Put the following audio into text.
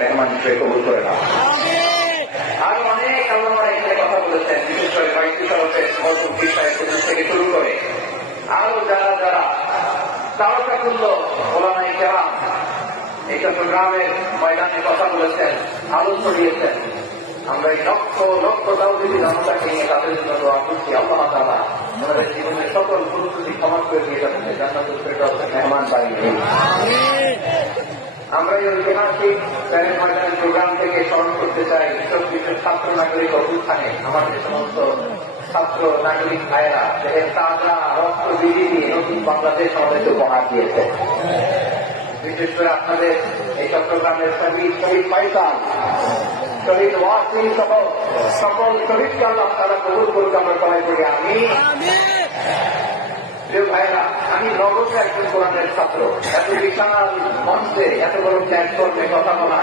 মেহমান হিসেবে কবুল করে নাও। আরো অনেক আল্লামা এখানে কথা বলেছেন, বিশেষ করে বাইশি শরফের মজুম বিষয় থেকে শুরু করে আরো যারা যারা তারকা তুল্য ওলামায়ে কেরাম এই চট্টগ্রামের ময়দানে কথা বলেছেন, আলো ছড়িয়েছেন। আমরা এই লক্ষ লক্ষ তাওহীদি জনতাকে নিয়ে তাদের জন্য দোয়া করছি, আল্লাহ তাআলা আমাদের জীবনের সকল ভুল ত্রুটি ক্ষমা করে দিয়ে তাদেরকে জান্নাতুল ফেরদাউসের মেহমান বানিয়ে দিন। আমরা এই ঐতিহাসিক প্যারেড ময়দানের প্রোগ্রাম থেকে স্মরণ করতে চাই 24 ছাত্র নাগরিক অভ্যুত্থানে আমাদের সমস্ত ছাত্র নাগরিক ভাইয়েরা তারা রক্ত বিলি দিয়ে নতুন বাংলাদেশ আমাদেরকে উপহার দিয়েছে। বিশেষ করে আপনাদের এই চট্টগ্রামের শহীদ ফাইসাল, শহীদ ওয়াসিম সহ সকল শহীদকে আল্লাহ তাআলা কবুল করুক, আমরা সবাই করি আমিন। প্রিয় ভাইরা, আমি নগরে একজন কোরআনের ছাত্র, এত বিশাল মঞ্চে এত বড় প্ল্যাটফর্মে কথা বলা